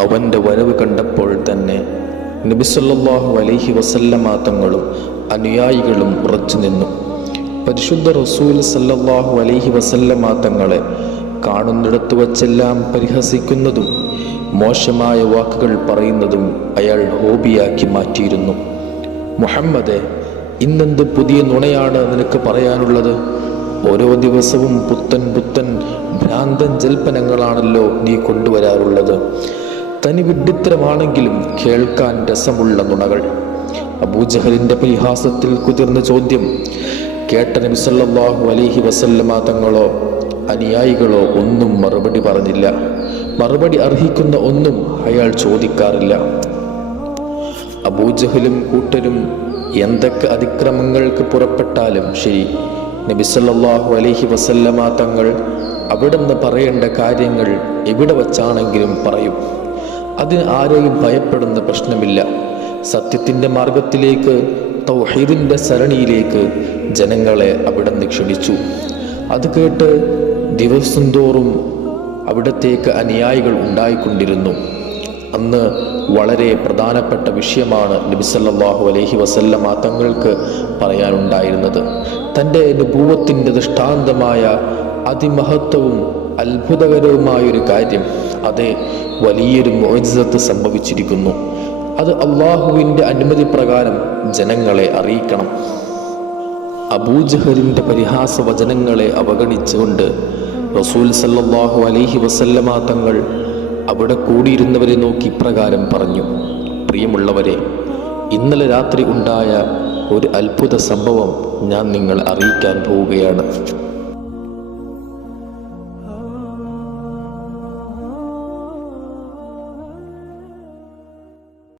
അവന്റെ വരവ് കണ്ടപ്പോൾ തന്നെ നബിസല്ലാഹു അലൈഹി വസല്ലമ തങ്ങളും അനുയായികളും ഉറച്ചു നിന്നു. പരിശുദ്ധ റസൂൽ സല്ലാഹു അലൈഹി വസല്ലമ തങ്ങളെ കാണുന്നിടത്ത് വച്ചെല്ലാം പരിഹസിക്കുന്നതും മോശമായ വാക്കുകൾ പറയുന്നതും അയാൾ ഹോബിയാക്കി മാറ്റിയിരുന്നു. മുഹമ്മദെ ഇന്നെന്ത് പുതിയ നുണയാണ് നിനക്ക് പറയാനുള്ളത്? ഓരോ ദിവസവും പുത്തൻ പുത്തൻ ഭ്രാന്തൻ ജൽപ്പനങ്ങളാണല്ലോ നീ കൊണ്ടുവരാറുള്ളത്. തനി വിഡിത്രമാണെങ്കിലും കേൾക്കാൻ രസമുള്ള നുണകൾ. അബൂജഹലിന്റെ പരിഹാസത്തിൽ കുതിർന്ന ചോദ്യം കേട്ട നബി സല്ലല്ലാഹു അലൈഹി വസല്ലമ തങ്ങളോ അനുയായികളോ ഒന്നും മറുപടി പറഞ്ഞില്ല. മറുപടി അർഹിക്കുന്ന ഒന്നും അയാൾ ചോദിക്കാറില്ല. അബൂജഹലും കൂട്ടരും എന്തൊക്കെ അതിക്രമങ്ങൾക്ക് പുറപ്പെട്ടാലും ശരി നബിസല്ലാഹു അലൈഹി വസല്ലമ തങ്ങൾ അവിടുന്ന് പറയേണ്ട കാര്യങ്ങൾ എവിടെ വച്ചാണെങ്കിലും പറയും. അതിന് ആരെയും ഭയപ്പെടുന്ന പ്രശ്നമില്ല. സത്യത്തിന്റെ മാർഗത്തിലേക്ക് തൗഹീദിന്റെ സരണിയിലേക്ക് ജനങ്ങളെ അവിടുന്ന് ക്ഷണിച്ചു. അത് കേട്ട് ദിവസം തോറും അവിടത്തേക്ക് അനുയായികൾ ഉണ്ടായിക്കൊണ്ടിരുന്നു. അന്ന് വളരെ പ്രധാനപ്പെട്ട വിഷയമാണ് നബിസല്ലാഹു അലൈഹി വസല്ലമ തങ്ങൾക്ക് പറയാനുണ്ടായിരുന്നത്. തന്റെ അനുഭവത്തിന്റെ ദൃഷ്ടാന്തമായ അതിമഹത്വവും അത്ഭുതകരവുമായൊരു കാര്യം. അത് വലിയൊരു മോചിതത്ത് സംഭവിച്ചിരിക്കുന്നു. അത് അള്ളാഹുവിന്റെ അനുമതി പ്രകാരം ജനങ്ങളെ അറിയിക്കണം. അബൂജഹലിന്റെ പരിഹാസ വചനങ്ങളെ അവഗണിച്ചുകൊണ്ട് റസൂൽ സല്ലാഹു അലഹി വസല്ലമാ തങ്ങൾ അവിടെ കൂടിയിരുന്നവരെ നോക്കി ഇപ്രകാരം പറഞ്ഞു. പ്രിയമുള്ളവരെ ഇന്നലെ രാത്രി ഉണ്ടായ ഒരു അത്ഭുത സംഭവം ഞാൻ നിങ്ങൾ അറിയിക്കാൻ പോവുകയാണ്.